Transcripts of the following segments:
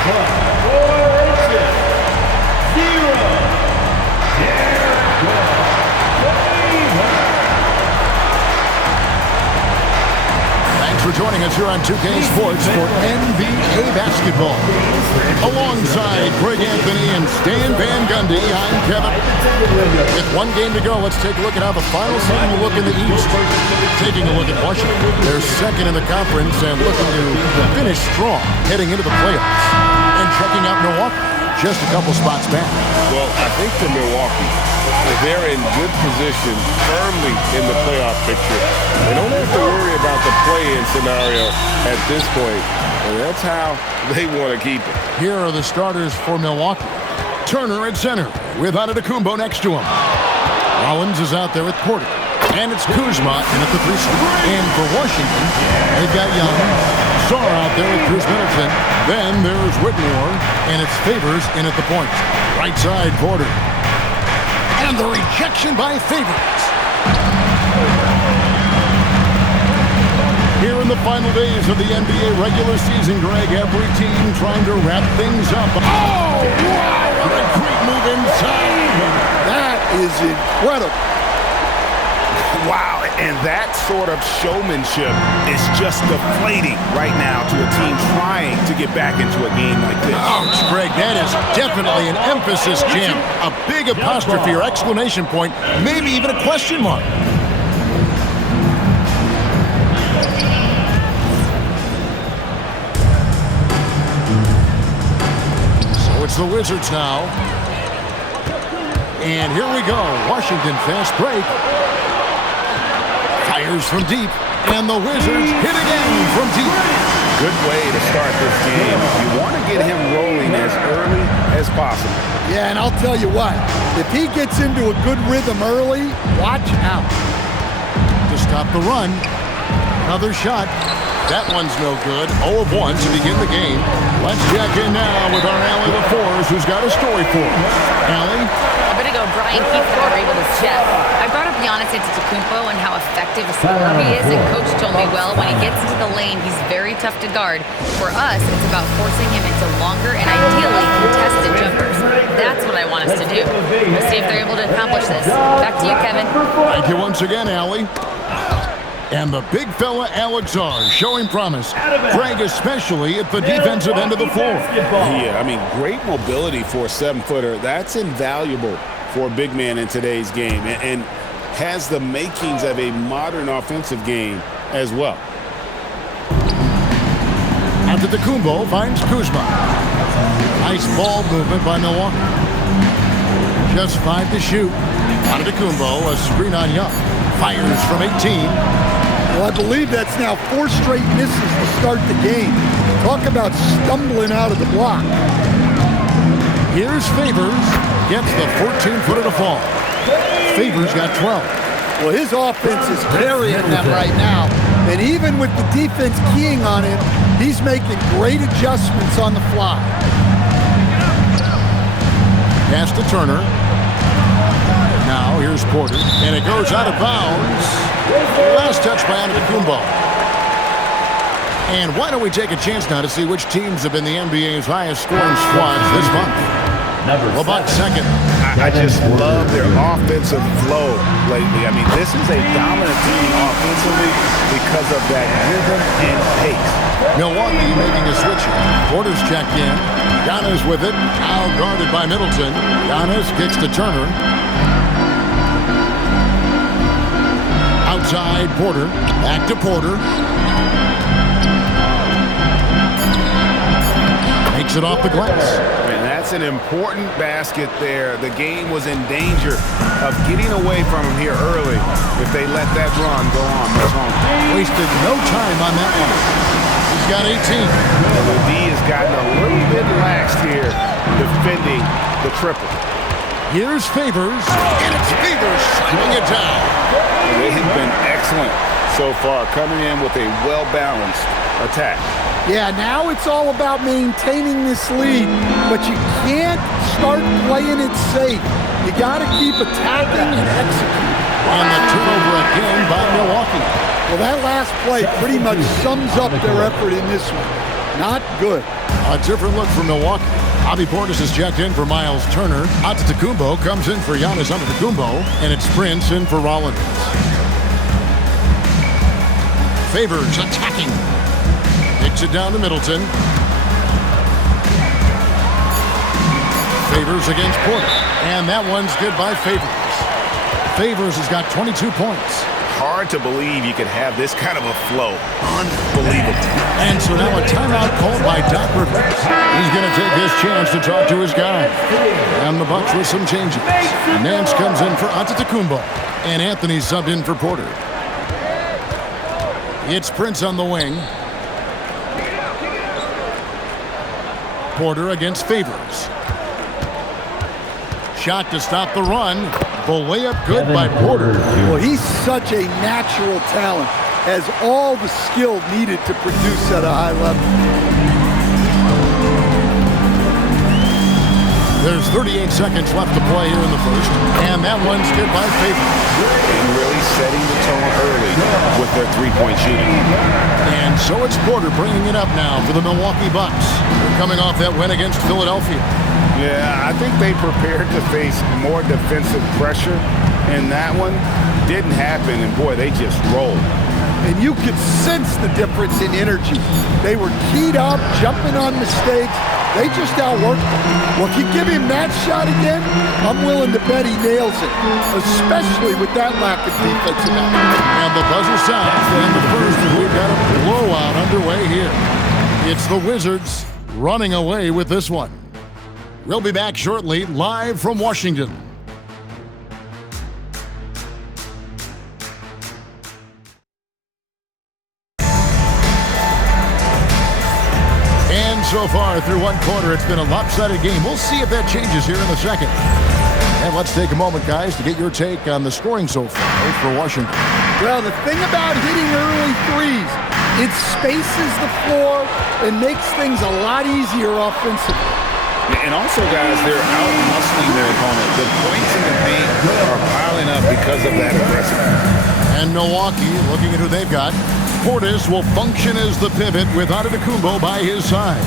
Corporation, 0. Derek Favors. Thanks for joining us here on 2K Sports for NBA basketball. Alongside Greg Anthony and Stan Van Gundy, I'm Kevin. With one game to go, let's take a look at how the final seed will look in the East. Taking a look at Washington. They're second in the conference and looking to finish strong heading into the playoffs. And checking out Milwaukee, just a couple spots back. Well, I think for Milwaukee, they're in good position firmly in the playoff picture. They don't have to worry about the play-in scenario at this point, and that's how they want to keep it. Here are the starters for Milwaukee. Turner at center with Antetokounmpo next to him. Rollins is out there with Porter. And it's Kuzma in at the 3 spot. And for Washington, they've got Young. Sarr out there with Chris Middleton. Then there's Whitmore, and it's Favors in at the point. Right side, Porter. And the rejection by Favors. Here in the final days of the NBA regular season, Greg, every team trying to wrap things up. Oh, wow! What a great move inside. That is incredible. Wow, and that sort of showmanship is just deflating right now to a team trying to get back into a game like this. Ouch, Greg, that is definitely an emphasis jam. A big apostrophe or exclamation point, maybe even a question mark. So it's the Wizards now. And here we go. Washington fast break. Fires from deep, and the Wizards hit again from deep. Good way to start this game. You want to get him rolling as early as possible. Yeah, and I'll tell you what, if he gets into a good rhythm early, watch out. To stop the run, another shot. That one's no good. 0 of 1 to begin the game. Let's check in now with our Allie LaForce, who's got a story for us. Allie? A bit ago, Brian Keith and I were able to chat. I brought up Giannis Antetokounmpo and how effective a scorer he is, and Coach told me, well, when he gets into the lane, he's very tough to guard. For us, it's about forcing him into longer and ideally contested jumpers. That's what I want us to do. We'll see if they're able to accomplish this. Back to you, Kevin. Thank you once again, Allie. And the big fella, Alex Sarr, showing promise. Greg, especially at the defensive end of the floor. Yeah, I mean, great mobility for a 7-footer. That's invaluable for a big man in today's game, and has the makings of a modern offensive game as well. Antetokounmpo finds Kuzma. Nice ball movement by Milwaukee. Just 5 to shoot. Antetokounmpo, a screen on Young. Fires from 18. Well, I believe that's now 4 straight misses to start the game. Talk about stumbling out of the block. Here's Favors. Gets the 14-footer to fall. Favors got 12. Well, his offense is carrying them right now. And even with the defense keying on him, he's making great adjustments on the fly. Pass to Turner. Now here's Porter. And it goes out of bounds. Last touch by Antetokounmpo. And why don't we take a chance now to see which teams have been the NBA's highest scoring squads this month. Well, about second. I just love their offensive flow lately. I mean, this is a dominant team offensively because of that rhythm and pace. Milwaukee making a switch. Porter's checked in. Giannis with it. Now guarded by Middleton. Giannis kicks to Turner. Outside Porter. Back to Porter. Makes it off the glass. And that's an important basket there. The game was in danger of getting away from him here early if they let that run go on this home. Wasted no time on that one. He's got 18. The D has gotten a little bit lax here defending the triple. Here's Favors, and it's Favors shutting it down. They have been excellent so far, coming in with a well-balanced attack. Yeah, now it's all about maintaining this lead, but you can't start playing it safe. You got to keep attacking and executing. On the turnover again by Milwaukee. Well, that last play pretty much sums up their effort in this one. Not good. A different look for Milwaukee. Bobby Portis is checked in for Miles Turner. Antetokounmpo comes in for Giannis Antetokounmpo, and it's Prince in for Rollins. Favors attacking. Kicks it down to Middleton. Favors against Porter. And that one's good by Favors. Favors has got 22 points. Hard to believe you could have this kind of a flow. Unbelievable. And so now a timeout called by Doc Rivers. He's going to take his chance to talk to his guy. And the Bucks with some changes. Nance comes in for Antetokounmpo. And Anthony subbed in for Porter. It's Prince on the wing. Porter against Favors. Shot to stop the run. The layup good by Porter. Well, he's such a natural talent. Has all the skill needed to produce at a high level. There's 38 seconds left to play here in the first. And that one's good by Favors. And really setting the tone early with their three-point shooting. And so it's Porter bringing it up now for the Milwaukee Bucks. They're coming off that win against Philadelphia. Yeah, I think they prepared to face more defensive pressure, and that one didn't happen, and boy, they just rolled. And you could sense the difference in energy. They were keyed up, jumping on mistakes. They just outworked them. Well, if you give him that shot again, I'm willing to bet he nails it, especially with that lack of defensive effort. And the buzzer sounds, and the first, we've got a blowout underway here. It's the Wizards running away with this one. We'll be back shortly, live from Washington. And so far, through one quarter, it's been a lopsided game. We'll see if that changes here in the second. And let's take a moment, guys, to get your take on the scoring so far for Washington. Well, the thing about hitting early threes, it spaces the floor and makes things a lot easier offensively. And also, guys, they're out-muscling their opponent. The points in the paint are piling up because of that aggressiveness. And Milwaukee, looking at who they've got, Portis will function as the pivot with Antetokounmpo by his side.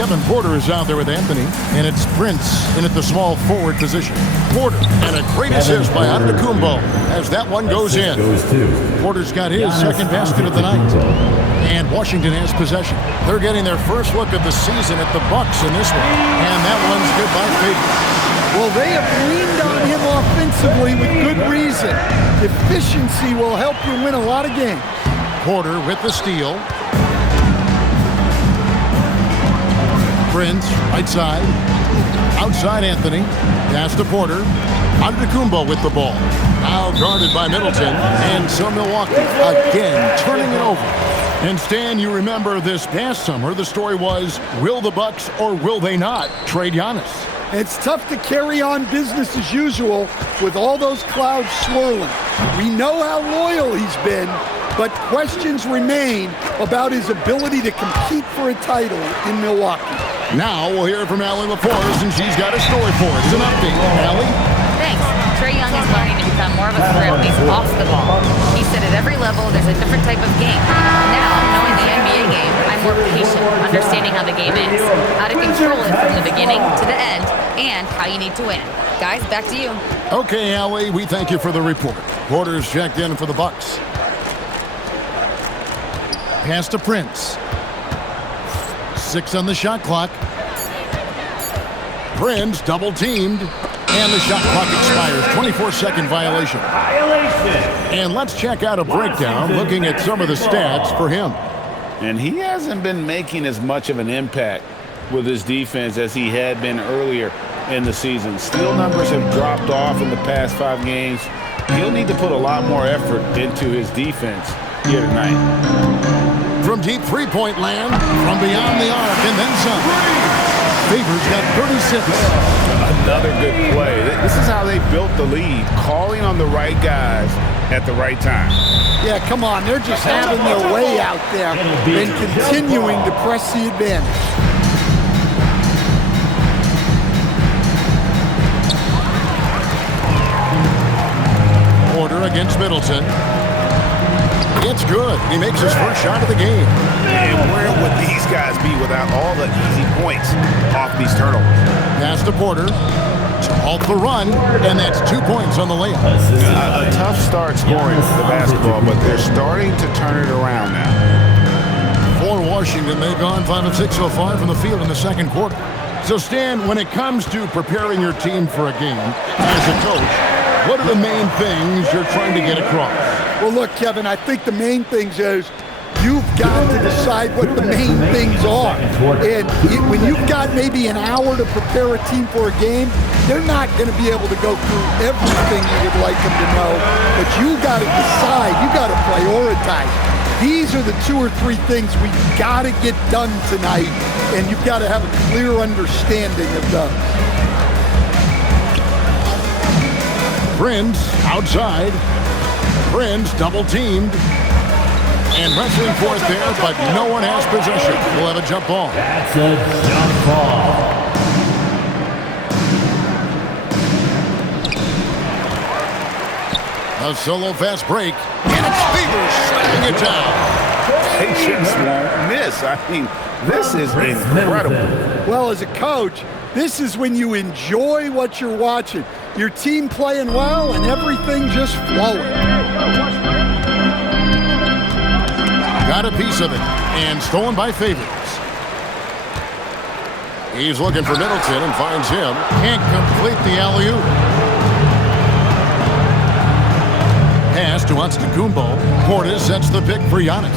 Kevin Porter is out there with Anthony, and it's Prince in at the small forward position. Porter, and a great assist by Antetokounmpo as that one goes in. Porter's got his second basket of the night. And Washington has possession. They're getting their first look of the season at the Bucks in this one. And that one's good by Favors. Well, they have leaned on him offensively with good reason. Efficiency will help you win a lot of games. Porter with the steal. Prince, right side. Outside Anthony. Pass to Porter. Antetokounmpo with the ball. Now guarded by Middleton. And so Milwaukee again turning it over. And Stan, you remember this past summer, the story was, will the Bucks or will they not trade Giannis? It's tough to carry on business as usual with all those clouds swirling. We know how loyal he's been, but questions remain about his ability to compete for a title in Milwaukee. Now we'll hear from Allie LaForce, and she's got a story for us. An update, Allie. Thanks. Trae Young is learning to become more of a threat when he's off the ball. He said at every level there's a different type of game. Now, knowing the NBA game, I'm more patient, understanding how the game is, how to control it from the beginning to the end, and how you need to win. Guys, back to you. Okay, Allie, we thank you for the report. Porter's checked in for the Bucks. Pass to Prince. 6 on the shot clock. Prince double teamed. And the shot clock expires. 24-second violation. And let's check out a breakdown looking at some of the stats for him. And he hasn't been making as much of an impact with his defense as he had been earlier in the season. Steal numbers have dropped off in the past 5 games. He'll need to put a lot more effort into his defense here tonight. From deep three-point land, from beyond the arc, and then some. Favors got 36. Another good play. This is how they built the lead, calling on the right guys at the right time. Yeah, come on. They're just having their way out there and continuing to press the advantage. Porter against Middleton. It's good. He makes his first shot of the game. And where would these guys be without all the easy points off these turnovers? Pass to Porter to halt the run, and that's 2 points on the layup. A tough start scoring the basketball, but they're starting to turn it around now. For Washington, they've gone 5 of 6 so far from the field in the second quarter. So, Stan, when it comes to preparing your team for a game, as a coach, what are the main things you're trying to get across? Well, look, Kevin, I think the main things is you've got to decide what the main things are. And when you've got maybe an hour to prepare a team for a game, they're not going to be able to go through everything you would like them to know. But you got to decide. You got to prioritize. These are the 2 or 3 things we've got to get done tonight, and you've got to have a clear understanding of those. Prince outside. Prince double-teamed. And wrestling for it there, but no one has possession. We'll have a jump ball. That's a jump ball. A solo fast break, and it's Favors slamming it down. They just won't miss. I mean, this is incredible. Well, as a coach, this is when you enjoy what you're watching. Your team playing well and everything just flowing. Got a piece of it, and stolen by Favors. He's looking for Middleton and finds him. Can't complete the alley-oop. Pass to Antetokounmpo. Portis sets the pick for Giannis.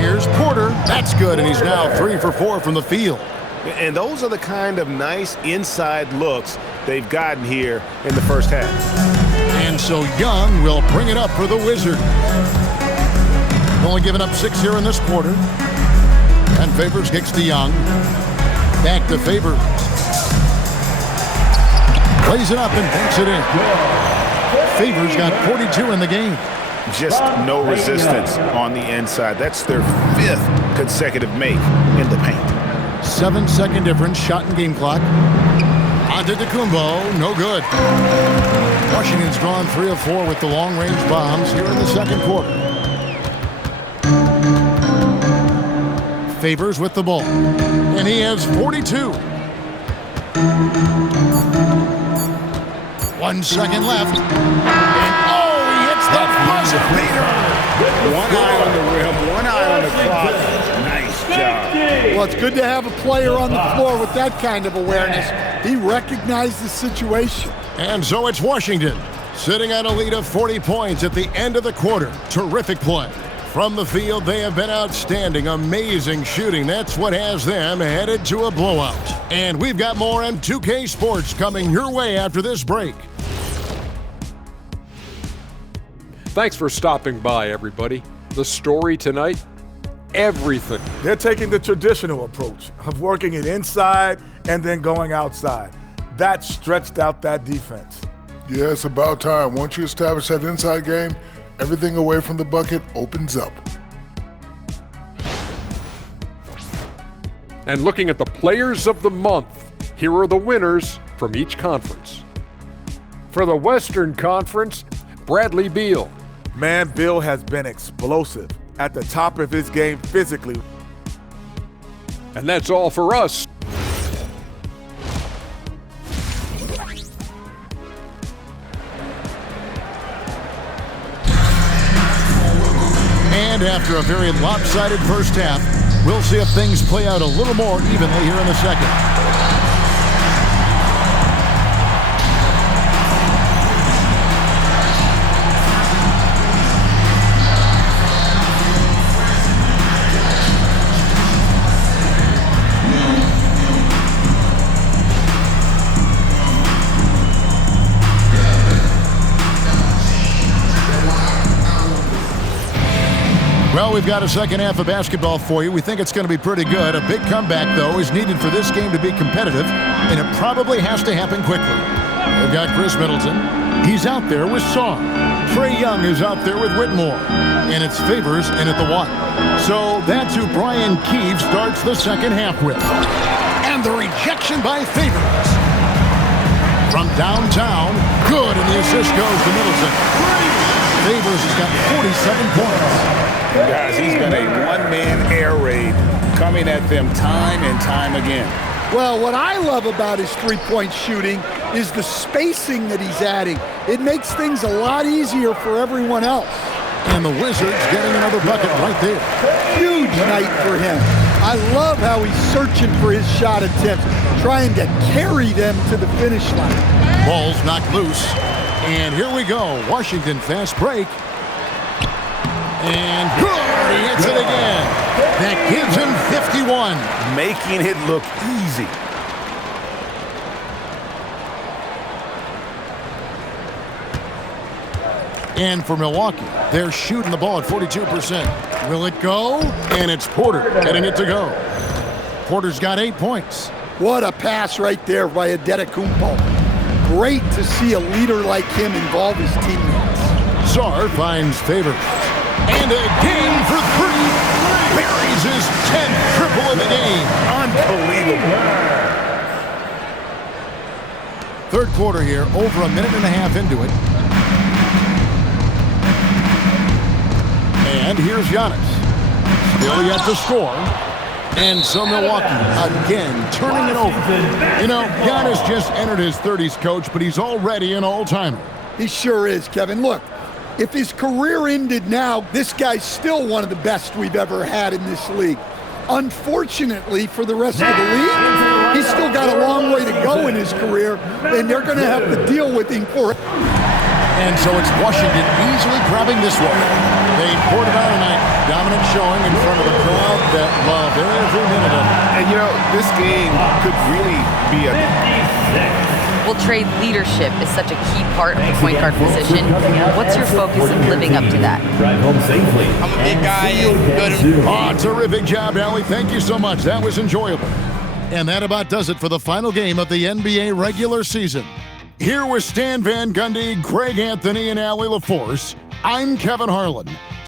Here's Porter. That's good, and he's now 3 for 4 from the field. And those are the kind of nice inside looks they've gotten here in the first half. And so Young will bring it up for the Wizards. Only giving up 6 here in this quarter. And Favors kicks to Young. Back to Favors. Plays it up and banks it in. Favors got 42 in the game. Just no resistance on the inside. That's their 5th consecutive make in the paint. 7-second difference, shot and game clock. Antetokounmpo, no good. Washington's gone 3 of 4 with the long-range bombs here in the second quarter. Favors with the ball, and he has 42. 1 second left, and oh, he hits the buzzer beater. One eye on the rim, one eye on the clock. Nice job. Well, it's good to have a player on the floor with that kind of awareness. He recognized the situation. And so it's Washington, sitting on a lead of 40 points at the end of the quarter. Terrific play. From the field, they have been outstanding. Amazing shooting. That's what has them headed to a blowout. And we've got more M2K Sports coming your way after this break. Thanks for stopping by, everybody. The story tonight, everything. They're taking the traditional approach of working it inside and then going outside. That stretched out that defense. Yeah, it's about time. Once you establish that inside game, everything away from the bucket opens up. And looking at the players of the month, here are the winners from each conference. For the Western Conference, Bradley Beal. Man, Bill has been explosive at the top of his game physically. And that's all for us. And after a very lopsided first half, we'll see if things play out a little more evenly here in the second. Well, we've got a second half of basketball for you. We think it's going to be pretty good. A big comeback, though, is needed for this game to be competitive, and it probably has to happen quickly. They've got Chris Middleton. He's out there with Song. Trae Young is out there with Whitmore. And it's Favors in at the 1. So that's who Brian Keefe starts the second half with. And the rejection by Favors. From downtown, good, and the assist goes to Middleton. Favors has got 47 points. Guys, he's been a one-man air raid coming at them time and time again. Well, what I love about his three-point shooting is the spacing that he's adding. It makes things a lot easier for everyone else. And the Wizards getting another bucket right there. Huge night for him. I love how he's searching for his shot attempts, trying to carry them to the finish line. Ball's knocked loose. And here we go. Washington fast break. And good, he hits it again. That gives him 51. Making it look easy. And for Milwaukee, they're shooting the ball at 42%. Will it go? And it's Porter getting it to go. Porter's got 8 points. What a pass right there by Adetokounmpo. Great to see a leader like him involve his teammates. Sarr finds Favors. And again for 3. Buries his 10th triple of the game. Unbelievable. Third quarter here, over a minute and a half into it. And here's Giannis. Still yet to score. And so Milwaukee again turning it over. You know, Giannis just entered his 30s, coach, but he's already an all-timer. He sure is, Kevin. Look, if his career ended now, this guy's still one of the best we've ever had in this league. Unfortunately for the rest of the league, he's still got a long way to go in his career, and they're going to have to deal with him for it. And so it's Washington easily grabbing this one. They poured it out tonight. Dominant showing in front of a crowd that loved every minute of it. And, you know, this game could really be a... Well, Trey, leadership is such a key part of the point guard position. What's your focus in living up to that? Drive home safely. I'm a big guy and good. Oh, terrific job, Allie. Thank you so much. That was enjoyable. And that about does it for the final game of the NBA regular season. Here with Stan Van Gundy, Greg Anthony, and Allie LaForce, I'm Kevin Harlan.